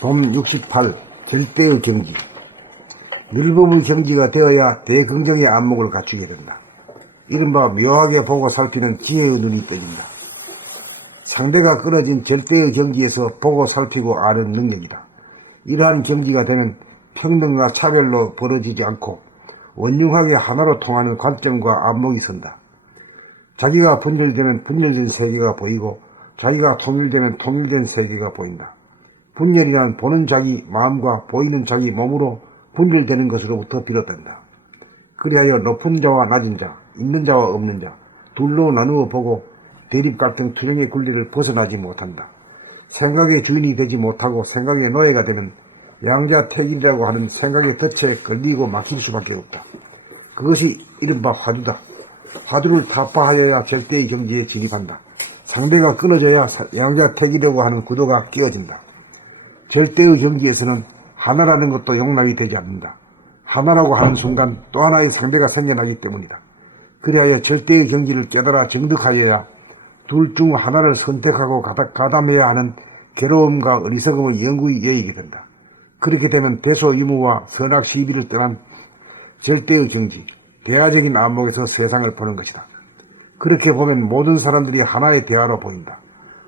돔 68. 절대의 경지. 늘봄의 경지가 되어야 대긍정의 안목을 갖추게 된다. 이른바 묘하게 보고 살피는 지혜의 눈이 떠진다. 상대가 끊어진 절대의 경지에서 보고 살피고 아는 능력이다. 이러한 경지가 되면 평등과 차별로 벌어지지 않고 원흉하게 하나로 통하는 관점과 안목이 선다. 자기가 분열되면 분열된 세계가 보이고 자기가 통일되면 통일된 세계가 보인다. 분열이란 보는 자기 마음과 보이는 자기 몸으로 분열되는 것으로부터 비롯된다. 그리하여 높은 자와 낮은 자, 있는 자와 없는 자, 둘로 나누어 보고 대립 갈등 투쟁의 굴리를 벗어나지 못한다. 생각의 주인이 되지 못하고 생각의 노예가 되면 양자택일이라고 하는 생각의 덫에 걸리고 막힐 수밖에 없다. 그것이 이른바 화두다. 화두를 타파하여야 절대의 경지에 진입한다. 상대가 끊어져야 양자택일이라고 하는 구도가 끼어진다. 절대의 경지에서는 하나라는 것도 용납이 되지 않는다. 하나라고 하는 순간 또 하나의 상대가 생겨나기 때문이다. 그리하여 절대의 경지를 깨달아 정득하여야 둘 중 하나를 선택하고 가담해야 하는 괴로움과 어리석음을 영구히 여의게 된다. 그렇게 되면 대소유무와 선악시비를 떠난 절대의 경지, 대화적인 안목에서 세상을 보는 것이다. 그렇게 보면 모든 사람들이 하나의 대화로 보인다.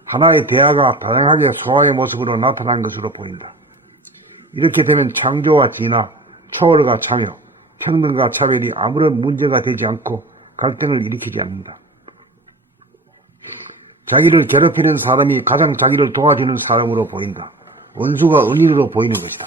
하나의 대화가 다양하게 소화의 모습으로 나타난 것으로 보인다. 이렇게 되면 창조와 진화, 초월과 참여, 평등과 차별이 아무런 문제가 되지 않고 갈등을 일으키지 않는다. 자기를 괴롭히는 사람이 가장 자기를 도와주는 사람으로 보인다. 원수가 은인으로 보이는 것이다.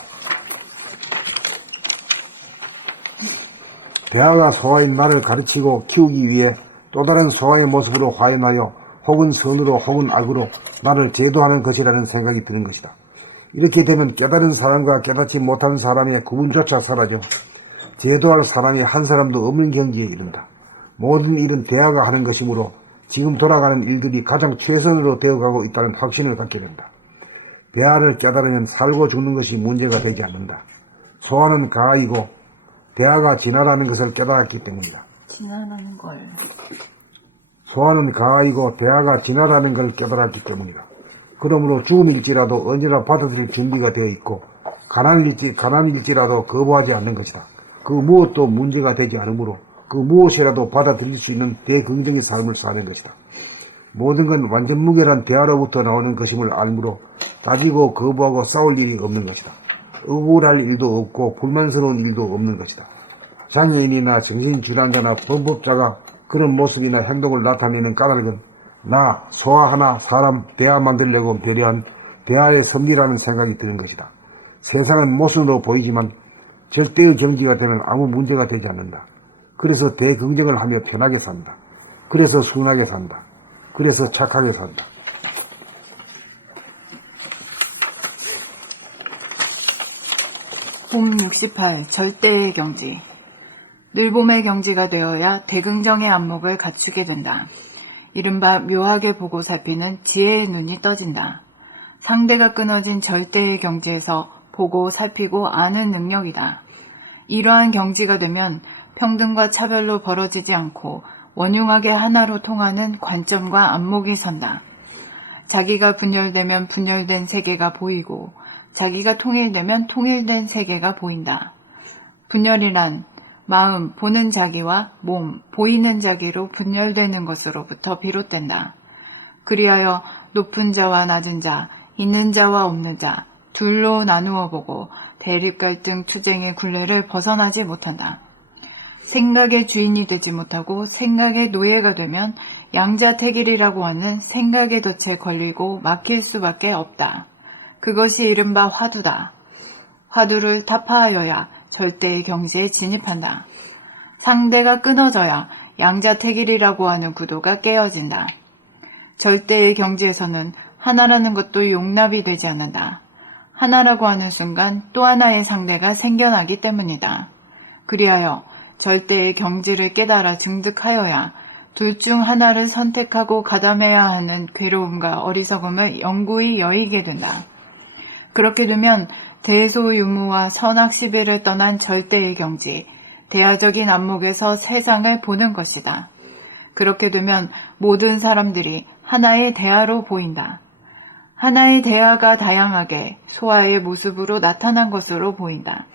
대화가 소화인 나를 가르치고 키우기 위해 또 다른 소화의 모습으로 화해하여 혹은 선으로 혹은 악으로 나를 제도하는 것이라는 생각이 드는 것이다. 이렇게 되면 깨달은 사람과 깨닫지 못한 사람의 구분조차 사라져 제도할 사람이 한 사람도 없는 경지에 이른다. 모든 일은 대화가 하는 것이므로 지금 돌아가는 일들이 가장 최선으로 되어가고 있다는 확신을 갖게 된다. 대화를 깨달으면 살고 죽는 것이 문제가 되지 않는다. 소화는 가하이고 대화가 진화라는 것을 깨달았기 때문이다. 진화라는 걸. 소화는 가하이고 대화가 진화라는 걸 깨달았기 때문이다. 그러므로 죽음일지라도 언제나 받아들일 준비가 되어 있고 가난일지라도 거부하지 않는 것이다. 그 무엇도 문제가 되지 않으므로 그 무엇이라도 받아들일 수 있는 대긍정의 삶을 사는 것이다. 모든 건 완전 무결한 대화로부터 나오는 것임을 알므로 따지고 거부하고 싸울 일이 없는 것이다. 억울할 일도 없고 불만스러운 일도 없는 것이다. 장애인이나 정신질환자나 범법자가 그런 모습이나 행동을 나타내는 까닭은 나, 소화 하나, 사람, 대화 만들려고 배려한 대화의 섭리라는 생각이 드는 것이다. 세상은 모순으로 보이지만 절대의 경지가 되면 아무 문제가 되지 않는다. 그래서 대긍정을 하며 편하게 산다. 그래서 순하게 산다. 그래서 착하게 산다. 봄 68. 절대의 경지. 늘봄의 경지가 되어야 대긍정의 안목을 갖추게 된다. 이른바 묘하게 보고 살피는 지혜의 눈이 떠진다. 상대가 끊어진 절대의 경지에서 보고 살피고 아는 능력이다. 이러한 경지가 되면 평등과 차별로 벌어지지 않고 원흉하게 하나로 통하는 관점과 안목이 선다. 자기가 분열되면 분열된 세계가 보이고 자기가 통일되면 통일된 세계가 보인다. 분열이란 마음, 보는 자기와 몸, 보이는 자기로 분열되는 것으로부터 비롯된다. 그리하여 높은 자와 낮은 자, 있는 자와 없는 자, 둘로 나누어 보고 대립 갈등 투쟁의 굴레를 벗어나지 못한다. 생각의 주인이 되지 못하고 생각의 노예가 되면 양자택일이라고 하는 생각의 덫에 걸리고 막힐 수밖에 없다. 그것이 이른바 화두다. 화두를 타파하여야 절대의 경지에 진입한다. 상대가 끊어져야 양자택일이라고 하는 구도가 깨어진다. 절대의 경지에서는 하나라는 것도 용납이 되지 않는다. 하나라고 하는 순간 또 하나의 상대가 생겨나기 때문이다. 그리하여 절대의 경지를 깨달아 증득하여야 둘 중 하나를 선택하고 가담해야 하는 괴로움과 어리석음을 영구히 여의게 된다. 그렇게 되면 대소유무와 선악시비를 떠난 절대의 경지, 대화적인 안목에서 세상을 보는 것이다. 그렇게 되면 모든 사람들이 하나의 대화로 보인다. 하나의 대화가 다양하게 소화의 모습으로 나타난 것으로 보인다.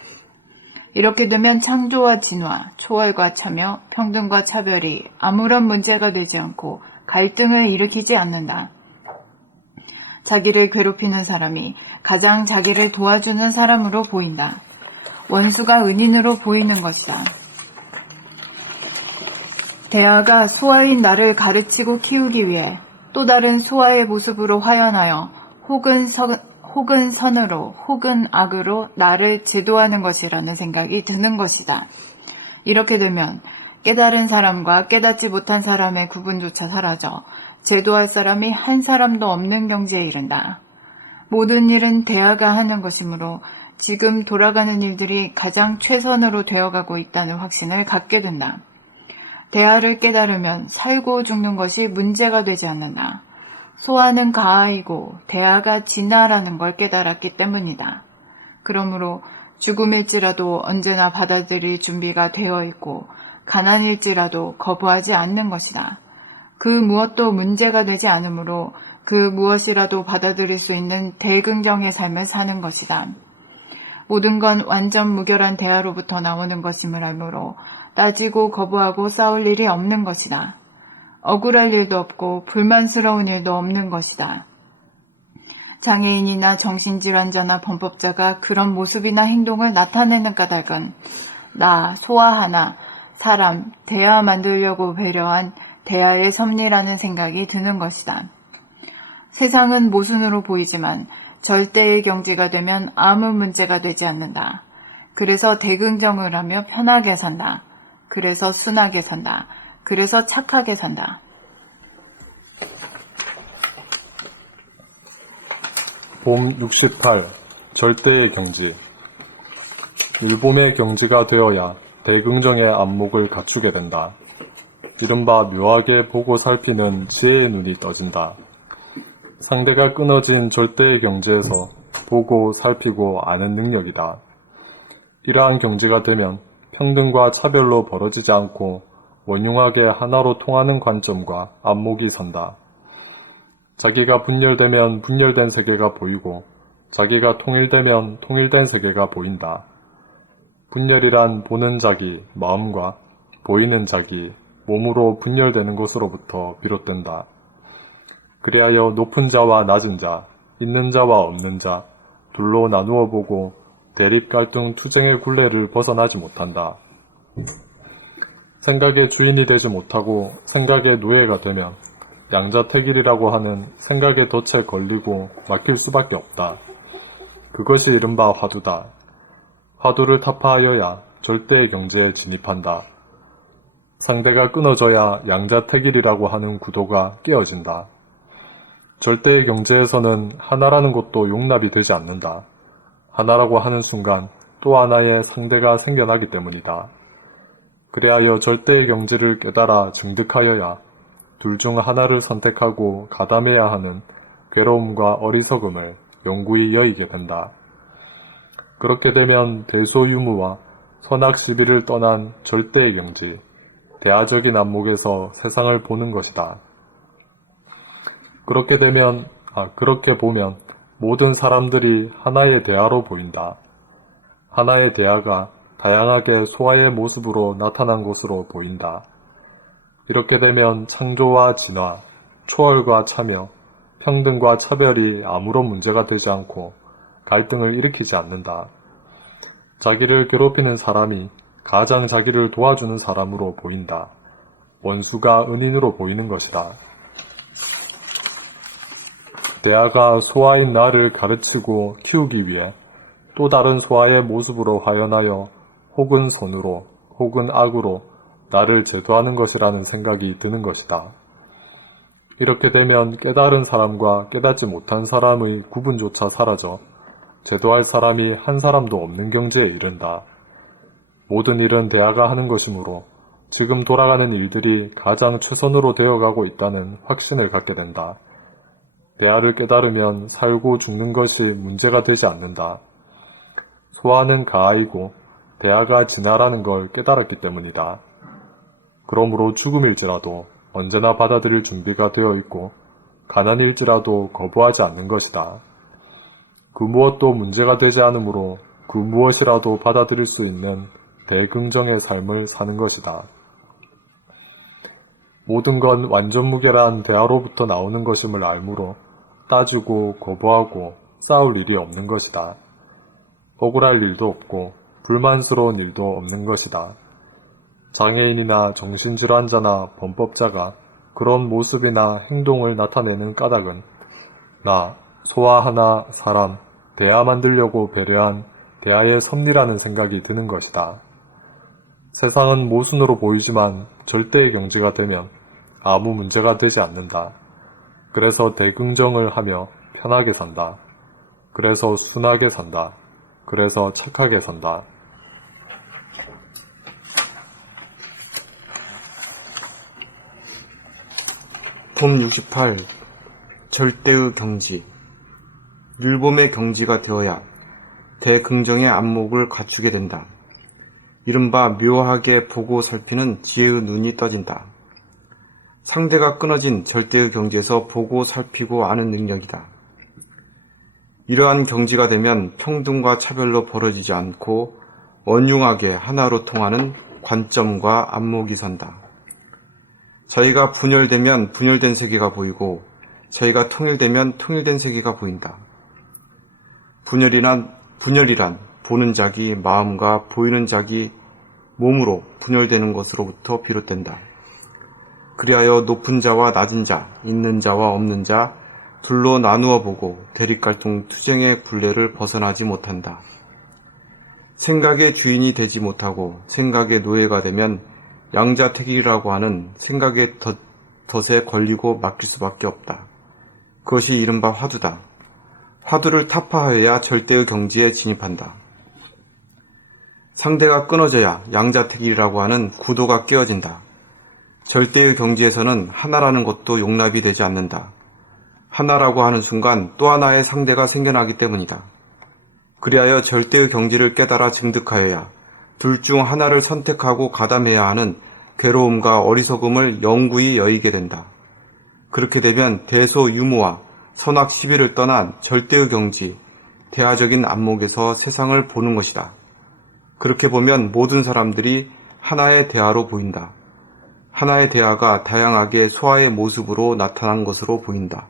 이렇게 되면 창조와 진화, 초월과 참여, 평등과 차별이 아무런 문제가 되지 않고 갈등을 일으키지 않는다. 자기를 괴롭히는 사람이 가장 자기를 도와주는 사람으로 보인다. 원수가 은인으로 보이는 것이다. 대화가 소아인 나를 가르치고 키우기 위해 또 다른 소아의 모습으로 화연하여 혹은 선으로 혹은 악으로 나를 제도하는 것이라는 생각이 드는 것이다. 이렇게 되면 깨달은 사람과 깨닫지 못한 사람의 구분조차 사라져 제도할 사람이 한 사람도 없는 경지에 이른다. 모든 일은 대화가 하는 것이므로 지금 돌아가는 일들이 가장 최선으로 되어가고 있다는 확신을 갖게 된다. 대화를 깨달으면 살고 죽는 것이 문제가 되지 않는다. 소아는 가아이고 대화가 진화라는 걸 깨달았기 때문이다. 그러므로 죽음일지라도 언제나 받아들일 준비가 되어 있고 가난일지라도 거부하지 않는 것이다. 그 무엇도 문제가 되지 않으므로 그 무엇이라도 받아들일 수 있는 대긍정의 삶을 사는 것이다. 모든 건 완전 무결한 대화로부터 나오는 것임을 알므로 따지고 거부하고 싸울 일이 없는 것이다. 억울할 일도 없고 불만스러운 일도 없는 것이다. 장애인이나 정신질환자나 범법자가 그런 모습이나 행동을 나타내는 까닭은 나, 소아 하나, 사람, 대화 만들려고 배려한 대화의 섭리라는 생각이 드는 것이다. 세상은 모순으로 보이지만 절대의 경지가 되면 아무 문제가 되지 않는다. 그래서 대긍정을 하며 편하게 산다. 그래서 순하게 산다. 그래서 착하게 산다. 봄 68. 절대의 경지. 일봄의 경지가 되어야 대긍정의 안목을 갖추게 된다. 이른바 묘하게 보고 살피는 지혜의 눈이 떠진다. 상대가 끊어진 절대의 경지에서 보고 살피고 아는 능력이다. 이러한 경지가 되면 평등과 차별로 벌어지지 않고 원흉하게 하나로 통하는 관점과 안목이 선다. 자기가 분열되면 분열된 세계가 보이고 자기가 통일되면 통일된 세계가 보인다. 분열이란 보는 자기, 마음과 보이는 자기, 몸으로 분열되는 것으로부터 비롯된다. 그리하여 높은 자와 낮은 자, 있는 자와 없는 자, 둘로 나누어 보고 대립 갈등 투쟁의 굴레를 벗어나지 못한다. 생각의 주인이 되지 못하고 생각의 노예가 되면 양자택일이라고 하는 생각의 덫에 걸리고 막힐 수밖에 없다. 그것이 이른바 화두다. 화두를 타파하여야 절대의 경지에 진입한다. 상대가 끊어져야 양자택일이라고 하는 구도가 깨어진다. 절대의 경지에서는 하나라는 것도 용납이 되지 않는다. 하나라고 하는 순간 또 하나의 상대가 생겨나기 때문이다. 그리하여 절대의 경지를 깨달아 증득하여야 둘 중 하나를 선택하고 가담해야 하는 괴로움과 어리석음을 영구히 여의게 된다. 그렇게 되면 대소유무와 선악시비를 떠난 절대의 경지, 대화적인 안목에서 세상을 보는 것이다. 그렇게 보면 모든 사람들이 하나의 대화로 보인다. 하나의 대화가 다양하게 소아의 모습으로 나타난 것으로 보인다. 이렇게 되면 창조와 진화, 초월과 참여, 평등과 차별이 아무런 문제가 되지 않고 갈등을 일으키지 않는다. 자기를 괴롭히는 사람이 가장 자기를 도와주는 사람으로 보인다. 원수가 은인으로 보이는 것이다. 대화가 소아인 나를 가르치고 키우기 위해 또 다른 소아의 모습으로 화연하여 혹은 선으로 혹은 악으로 나를 제도하는 것이라는 생각이 드는 것이다. 이렇게 되면 깨달은 사람과 깨닫지 못한 사람의 구분조차 사라져 제도할 사람이 한 사람도 없는 경지에 이른다. 모든 일은 대화가 하는 것이므로 지금 돌아가는 일들이 가장 최선으로 되어가고 있다는 확신을 갖게 된다. 대화를 깨달으면 살고 죽는 것이 문제가 되지 않는다. 소아는 가아이고 대화가 진화라는 걸 깨달았기 때문이다. 그러므로 죽음일지라도 언제나 받아들일 준비가 되어 있고 가난일지라도 거부하지 않는 것이다. 그 무엇도 문제가 되지 않으므로 그 무엇이라도 받아들일 수 있는 대긍정의 삶을 사는 것이다. 모든 건 완전 무결한 대화로부터 나오는 것임을 알므로 따지고 거부하고 싸울 일이 없는 것이다. 억울할 일도 없고 불만스러운 일도 없는 것이다. 장애인이나 정신질환자나 범법자가 그런 모습이나 행동을 나타내는 까닭은 나, 소화하나 사람, 대화 만들려고 배려한 대화의 섭리라는 생각이 드는 것이다. 세상은 모순으로 보이지만 절대의 경지가 되면 아무 문제가 되지 않는다. 그래서 대긍정을 하며 편하게 산다. 그래서 순하게 산다. 그래서 착하게 산다. 폼 68. 절대의 경지. 율범의 경지가 되어야 대긍정의 안목을 갖추게 된다. 이른바 묘하게 보고 살피는 지혜의 눈이 떠진다. 상대가 끊어진 절대의 경지에서 보고 살피고 아는 능력이다. 이러한 경지가 되면 평등과 차별로 벌어지지 않고 원흉하게 하나로 통하는 관점과 안목이 선다. 자기가 분열되면 분열된 세계가 보이고 자기가 통일되면 통일된 세계가 보인다. 분열이란 보는 자기 마음과 보이는 자기 몸으로 분열되는 것으로부터 비롯된다. 그리하여 높은 자와 낮은 자, 있는 자와 없는 자 둘로 나누어 보고 대립갈등 투쟁의 굴레를 벗어나지 못한다. 생각의 주인이 되지 못하고 생각의 노예가 되면 양자택일이라고 하는 생각의 덫에 걸리고 맡길 수밖에 없다. 그것이 이른바 화두다. 화두를 타파하여야 절대의 경지에 진입한다. 상대가 끊어져야 양자택일이라고 하는 구도가 깨어진다. 절대의 경지에서는 하나라는 것도 용납이 되지 않는다. 하나라고 하는 순간 또 하나의 상대가 생겨나기 때문이다. 그리하여 절대의 경지를 깨달아 증득하여야 둘 중 하나를 선택하고 가담해야 하는 괴로움과 어리석음을 영구히 여의게 된다. 그렇게 되면 대소유무와 선악 시비를 떠난 절대의 경지, 대화적인 안목에서 세상을 보는 것이다. 그렇게 보면 모든 사람들이 하나의 대화로 보인다. 하나의 대화가 다양하게 소화의 모습으로 나타난 것으로 보인다.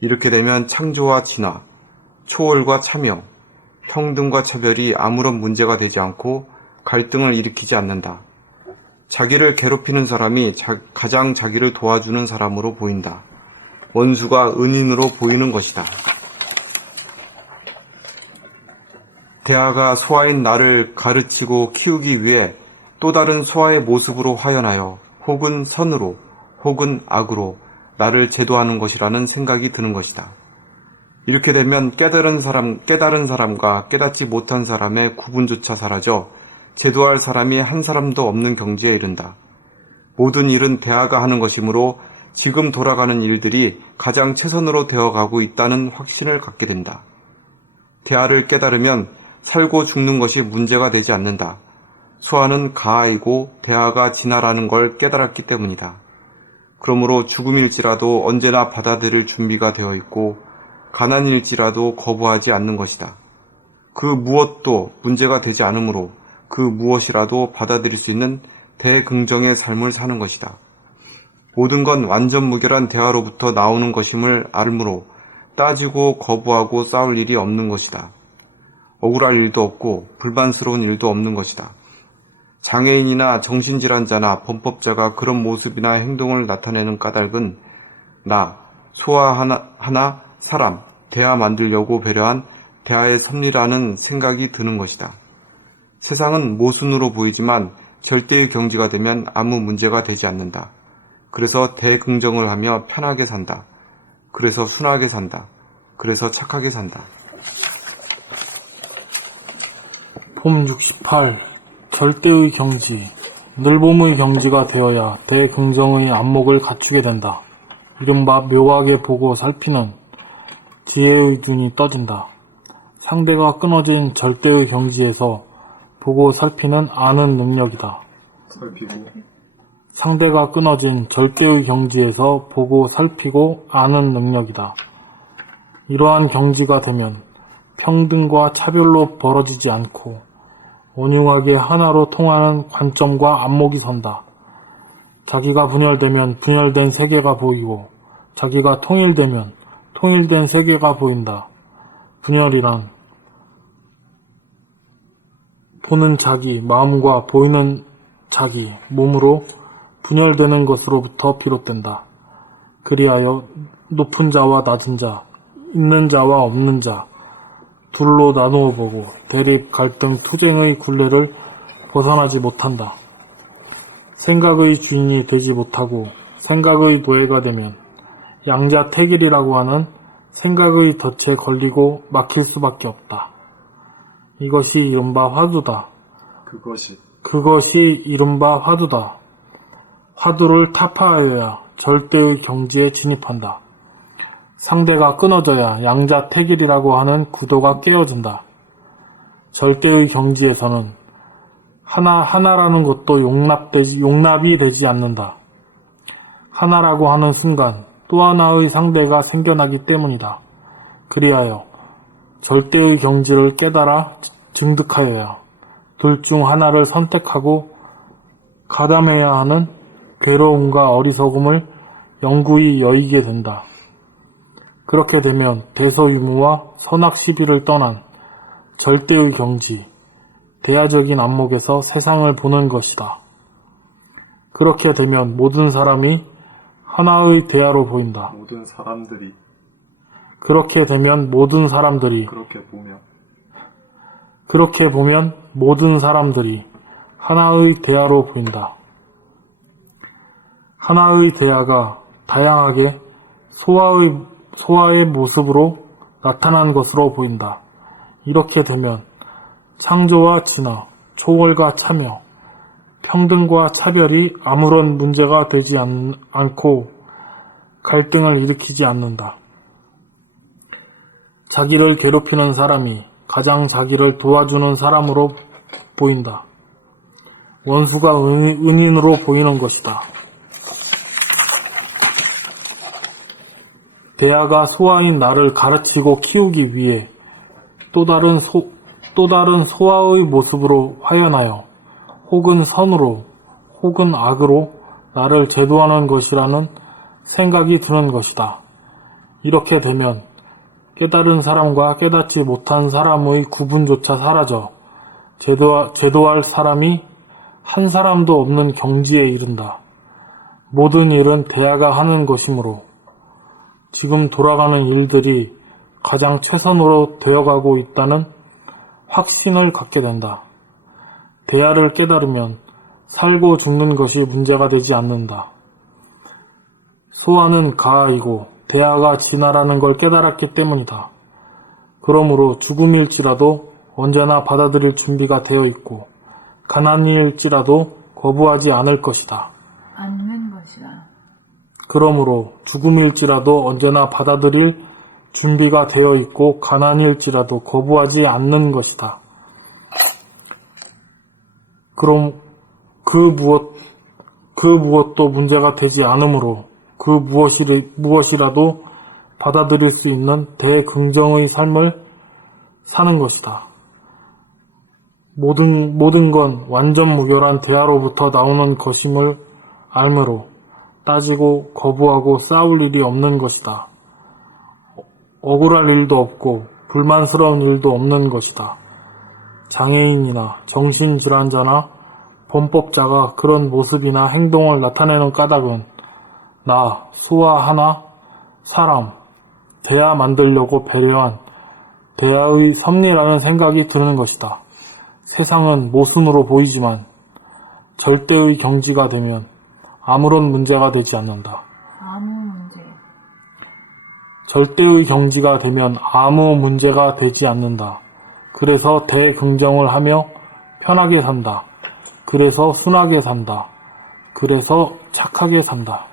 이렇게 되면 창조와 진화, 초월과 참여, 평등과 차별이 아무런 문제가 되지 않고 갈등을 일으키지 않는다. 자기를 괴롭히는 사람이 가장 자기를 도와주는 사람으로 보인다. 원수가 은인으로 보이는 것이다. 대화가 소아인 나를 가르치고 키우기 위해 또 다른 소아의 모습으로 화연하여 혹은 선으로 혹은 악으로 나를 제도하는 것이라는 생각이 드는 것이다. 이렇게 되면 깨달은 사람과 깨닫지 못한 사람의 구분조차 사라져 제도할 사람이 한 사람도 없는 경지에 이른다. 모든 일은 대화가 하는 것이므로 지금 돌아가는 일들이 가장 최선으로 되어가고 있다는 확신을 갖게 된다. 대화를 깨달으면 살고 죽는 것이 문제가 되지 않는다. 소아는 가아이고 대화가 진화라는 걸 깨달았기 때문이다. 그러므로 죽음일지라도 언제나 받아들일 준비가 되어 있고 가난일지라도 거부하지 않는 것이다. 그 무엇도 문제가 되지 않으므로 그 무엇이라도 받아들일 수 있는 대긍정의 삶을 사는 것이다. 모든 건 완전 무결한 대화로부터 나오는 것임을 알므로 따지고 거부하고 싸울 일이 없는 것이다. 억울할 일도 없고 불만스러운 일도 없는 것이다. 장애인이나 정신질환자나 범법자가 그런 모습이나 행동을 나타내는 까닭은 나, 소아 하나, 사람, 대화 만들려고 배려한 대화의 섭리라는 생각이 드는 것이다. 세상은 모순으로 보이지만 절대의 경지가 되면 아무 문제가 되지 않는다. 그래서 대긍정을 하며 편하게 산다. 그래서 순하게 산다. 그래서 착하게 산다. 폼 68. 절대의 경지. 늘봄의 경지가 되어야 대긍정의 안목을 갖추게 된다. 이른바 묘하게 보고 살피는 지혜의 눈이 떠진다. 상대가 끊어진 절대의 경지에서 보고 살피는 아는 능력이다. 상대가 끊어진 절대의 경지에서 보고 살피고 아는 능력이다. 이러한 경지가 되면 평등과 차별로 벌어지지 않고 온융하게 하나로 통하는 관점과 안목이 선다. 자기가 분열되면 분열된 세계가 보이고 자기가 통일되면 통일된 세계가 보인다. 분열이란 보는 자기 마음과 보이는 자기 몸으로 분열되는 것으로부터 비롯된다. 그리하여 높은 자와 낮은 자, 있는 자와 없는 자 둘로 나누어 보고 대립, 갈등, 투쟁의 굴레를 벗어나지 못한다. 생각의 주인이 되지 못하고 생각의 노예가 되면 양자택일이라고 하는 생각의 덫에 걸리고 막힐 수밖에 없다. 이것이 이른바 화두다. 그것이 이른바 화두다. 화두를 타파하여야 절대의 경지에 진입한다. 상대가 끊어져야 양자택일이라고 하는 구도가 깨어진다. 절대의 경지에서는 하나라는 것도 용납이 되지 않는다. 하나라고 하는 순간 또 하나의 상대가 생겨나기 때문이다. 그리하여 절대의 경지를 깨달아 증득하여야 둘 중 하나를 선택하고 가담해야 하는 괴로움과 어리석음을 영구히 여의게 된다. 그렇게 되면 대소유무와 선악시비를 떠난 절대의 경지, 대야적인 안목에서 세상을 보는 것이다. 그렇게 되면 모든 사람이 하나의 대야로 보인다. 그렇게 되면 모든 사람들이 그렇게 보면 모든 사람들이 하나의 대야로 보인다. 하나의 대야가 다양하게 소화의 모습으로 나타난 것으로 보인다. 이렇게 되면 창조와 진화, 초월과 참여, 평등과 차별이 아무런 문제가 되지 않고 갈등을 일으키지 않는다. 자기를 괴롭히는 사람이 가장 자기를 도와주는 사람으로 보인다. 원수가 은인으로 보이는 것이다. 대야가 소아인 나를 가르치고 키우기 위해 또 다른 소아의 모습으로 화연하여 혹은 선으로 혹은 악으로 나를 제도하는 것이라는 생각이 드는 것이다. 이렇게 되면 깨달은 사람과 깨닫지 못한 사람의 구분조차 사라져 제도할 사람이 한 사람도 없는 경지에 이른다. 모든 일은 대야가 하는 것이므로 지금 돌아가는 일들이 가장 최선으로 되어가고 있다는 확신을 갖게 된다. 대야를 깨달으면 살고 죽는 것이 문제가 되지 않는다. 소아는 가아이고 대야가 진화라는 걸 깨달았기 때문이다. 그러므로 죽음일지라도 언제나 받아들일 준비가 되어 있고 가난일지라도 거부하지 않을 것이다. 않는 것이다. 그러므로 죽음일지라도 언제나 받아들일 준비가 되어 있고 가난일지라도 거부하지 않는 것이다. 그럼 그 무엇도 문제가 되지 않으므로 그 무엇이라도 받아들일 수 있는 대긍정의 삶을 사는 것이다. 모든 건 완전 무결한 대야로부터 나오는 것임을 알므로 따지고 거부하고 싸울 일이 없는 것이다. 억울할 일도 없고 불만스러운 일도 없는 것이다. 장애인이나 정신질환자나 범법자가 그런 모습이나 행동을 나타내는 까닭은 나, 수아 하나, 사람, 대야 만들려고 배려한 대야의 섭리라는 생각이 드는 것이다. 세상은 모순으로 보이지만 절대의 경지가 되면 아무런 문제가 되지 않는다. 아무 문제. 절대의 경지가 되면 아무 문제가 되지 않는다. 그래서 대긍정을 하며 편하게 산다. 그래서 순하게 산다. 그래서 착하게 산다.